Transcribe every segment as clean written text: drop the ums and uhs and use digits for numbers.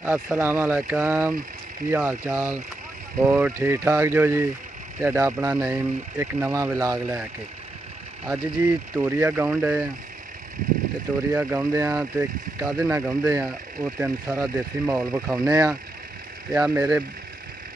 अस्सलाम वालेकुम। की हाल चाल और ठीक ठाक जो जी। तुहाडा अपना नईम एक नवा विलाग लैके अज जी तोरिया गाउंड है ते तोरिया गाउंदे आ ते काहदे नाल गाउंदे आ वो तेन सारा देसी माहौल विखाउने आ ते आ मेरे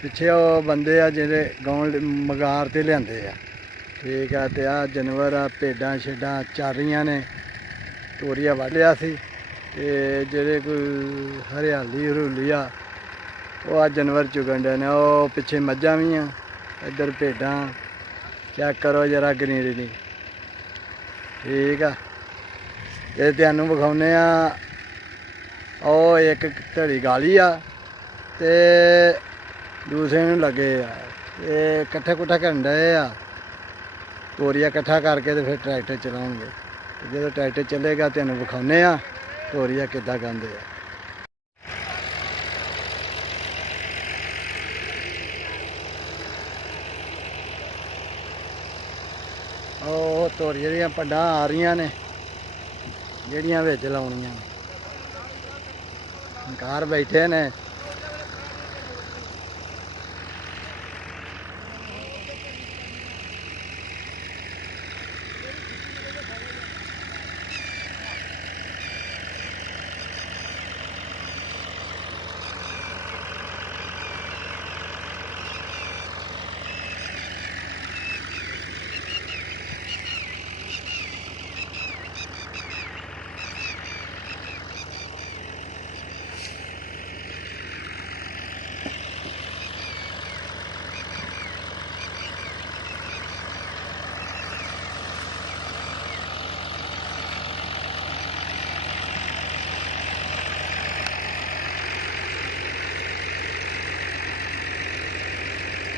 पिछे वो बंदे आ जेह्ड़े गाउंड मगार ते लिआंदे आ। ठीक है ते आ जानवर आ भेडां शेडां चर रहियां ने। तोरिया वढ़ लिया सी ते जेह्ड़े कोई हरियाली हरूली आ वो आ जानवर चुगन डे ने। वो पिछे मज्झां भी आ, इधर भेडां चेक करो जरा ग्रीनरी। ठीक आ ते तुहानूं विखाउने आ ਉਹ एक धड़ी गाली आ ते दूसरे नूं लगे आ ते कट्ठा कुट्ठा करन डए आ। तोरिया कट्ठा करके ते फिर ट्रैक्टर चलाउणगे। जो ट्रैक्टर चलेगा तुहानूं विखाउने आ तोरिया किद्दां गांदे आ। ਉਹ ਤੋਰੀਏ ਦੀਆਂ ਪੱਡਾਂ ਆ ਰਹੀਆਂ ਨੇ ਜਿਹੜੀਆਂ ਵਿੱਚ ਲਾਉਣੀਆਂ ਨੇ। ਘਰ ਬੈਠੇ ਨੇ।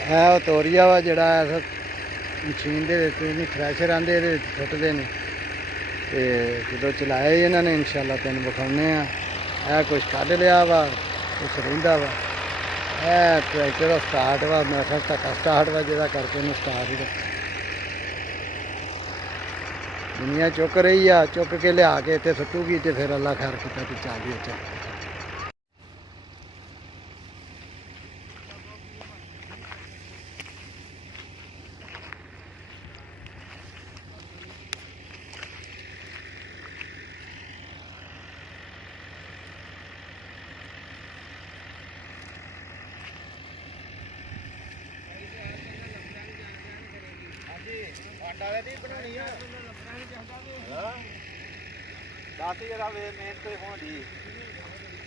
है वो तोरिया वा जड़ा मशीन के थ्रैशर आंदे ये सुटते हैं तो जो चलाया ही इन्होंने इंशाल्लाह तेन विखाने है कुछ कढ़ लिया वा कुछ रहा वा। है ट्रैक्टर का स्टार्ट वा मेरा ख्याल धक्का स्टार्ट वा जिहदा करके इन्हें स्टार्ट ही दुनिया चुक रही आ। चुक के लिया के इतने सुटूगी तो फिर अल्लाह खैर किता तो चल ही चल।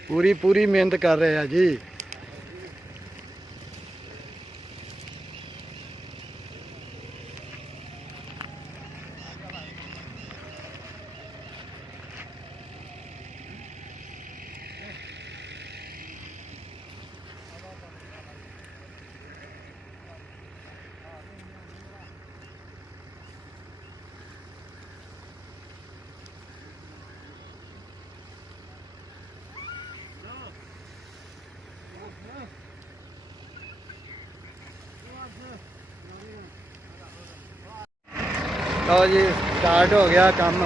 पूरी पूरी मेहनत कर रहे हैं जी। लो जी स्टार्ट हो गया काम।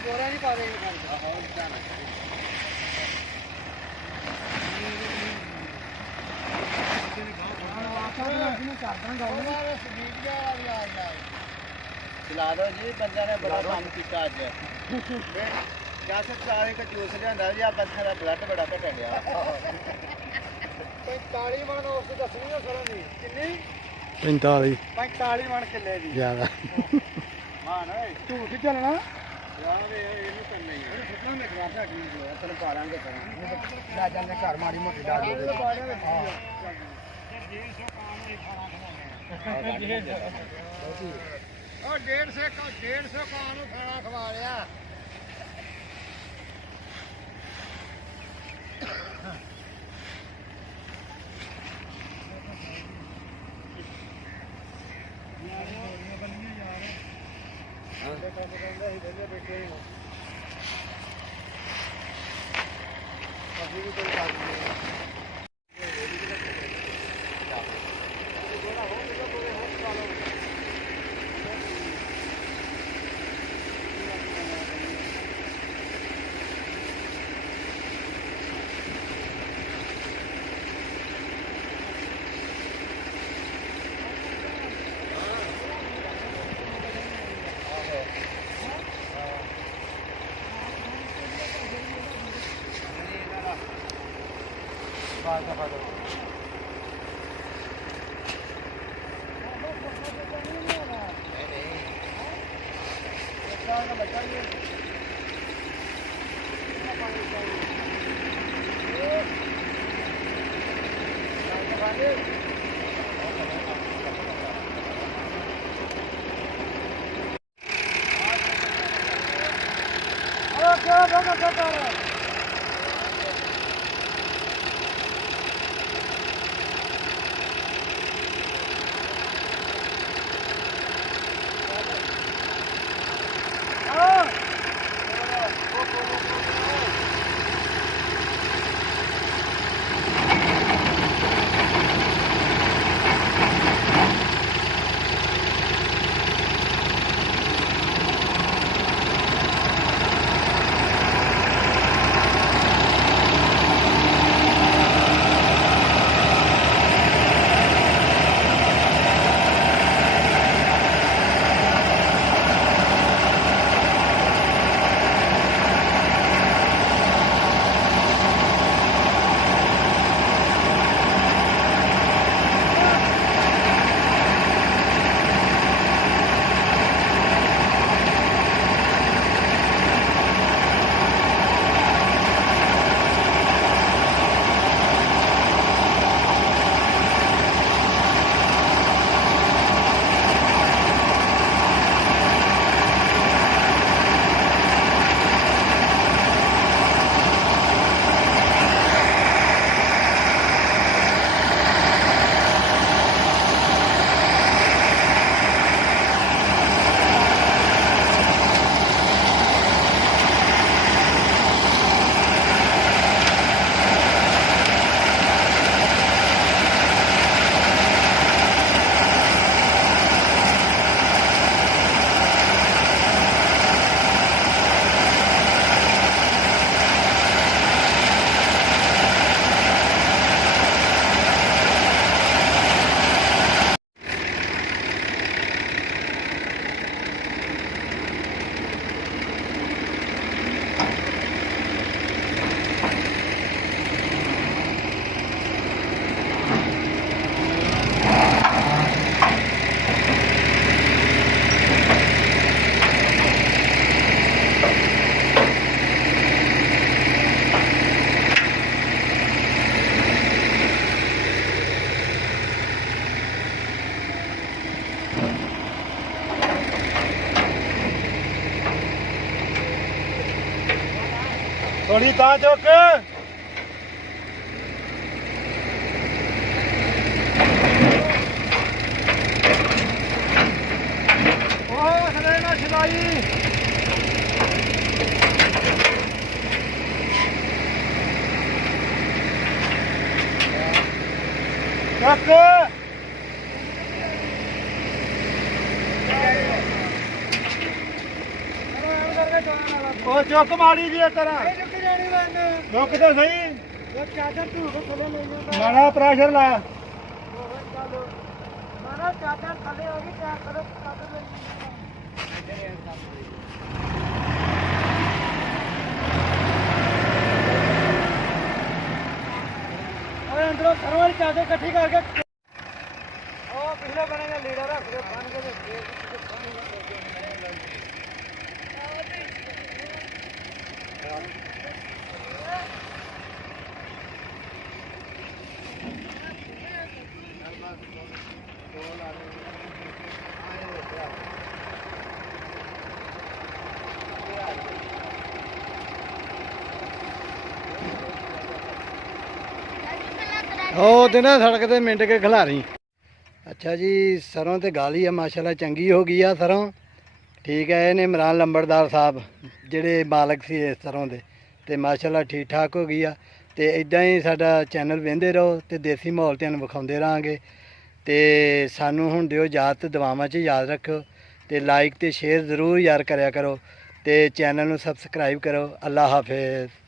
ਬੋਰਾ ਨਹੀਂ ਪਾ ਦੇ ਚਲਾ ਦੋ ਜੀ ਬੰਦਿਆਂ ਨੇ ਬੜਾ ਕੰਮ ਕੀਤਾ ਅੱਜ ਕਿਆ ਸੇ ਚਾਰੇ ਕ ਜੂਸ ਲਿਆਂਦਾ ਜੀ ਆ ਬੰਦਿਆਂ ਦਾ ਬਲੱਡ ਬੜਾ ਘਟਣ ਡਿਆ 45 ਮਣ ਉਸ ਦੱਸਣੀ ਉਹ ਸਰੋਂ ਦੀ ਕਿੰਨੀ 45 ਮਣ ਕਿੱਲੇ ਦੀ ਜ਼ਿਆਦਾ ਮਾਨ ਓਏ ਝੂਠ ਚੱਲਣਾ ਯਾਰ ਇਹਨੂੰ ਕਰਨਾ ਹੀ ਹੈ ਸੁਣਨਾ ਮੈਂ ਖਵਾਤਾ ਕੀ ਹੋਇਆ ਤੈਨੂੰ ਪਾ ਲਾਂਗੇ ਕਰਾਂ ਲੈ ਜਾਂਦੇ ਘਰ ਮਾੜੀ ਮੋਟੀ ਡਾਲ ਦੇ ਹਾਂ 150 ਕਾਂ ਨੂੰ ਖਾਣਾ ਖਵਾ ਲਿਆ ਅਸੀਂ ਵੀ ਕੋਈ ਕਰ ਨਹੀਂ ਬਾਹਰ ਦਾ ਫਾਦਰ ਥੋੜੀ ਤਾਂ ਚੁੱਕ ਓਏ ਖੜੇ ਨਾ ਛਲਾਈ ਚੱਕ ਉਹ ਚੁੱਕ ਮਾੜੀ ਜੀ ਕਰਾਂ ਚੁੱਕ ਤਾਂ ਸਹੀ ਮਾੜਾ ਪ੍ਰੈਸ਼ਰ ਲਾ ਅੰਦਰੋਂ ਘਰ ਵਾਲੀ ਚਾਦਰ ਇਕੱਠੀ ਕਰਕੇ ਉਹ ਪਿਛਲੇ ਬਣੇਗਾ ਲੀਡਰ ਰੱਖ ਕੇ ਬਣ ਕੇ ਉਹ ਤੇ ਨਾ ਸੜਕ ਤੇ ਮਿੰਟ ਕੇ ਖਿਲਾਰੀ। ਅੱਛਾ ਜੀ, ਸਰੋਂ ਤੇ ਗਾਲੀ ਆ ਮਾਸ਼ਾਅੱਲਾ, ਚੰਗੀ ਹੋ ਗਈ ਆ ਸਰੋਂ। ਠੀਕ ਹੈ, ਇਹਨੇ ਇਮਰਾਨ ਲੰਬੜਦਾਰ ਸਾਹਿਬ ਜਿਹੜੇ ਮਾਲਕ ਸੀ ਇਸ ਸਰੋਂ ਦੇ, ਤੇ ਮਾਸ਼ਾਅੱਲਾ ਠੀਕ ਠਾਕ ਹੋ ਗਈ ਆ। ਤੇ ਇਦਾਂ ਹੀ ਸਾਡਾ ਚੈਨਲ ਵੇਖਦੇ ਰਹੋ ਤੇ ਦੇਸੀ ਮਾਹੌਲ ਤੁਹਾਨੂੰ ਵਿਖਾਉਂਦੇ ਰਹਾਂਗੇ। ਤੇ ਸਾਨੂੰ ਹੁਣ ਦਿਓ ਇਜਾਜ਼ਤ, ਦੁਆਵਾਂ 'ਚ ਯਾਦ ਰੱਖੋ ਤੇ ਲਾਈਕ ਤੇ ਸ਼ੇਅਰ ਜ਼ਰੂਰ ਯਾਰ ਕਰਿਆ ਕਰੋ ਤੇ ਚੈਨਲ ਨੂੰ ਸਬਸਕ੍ਰਾਈਬ ਕਰੋ। ਅੱਲਾ ਹਾਫਿਜ਼।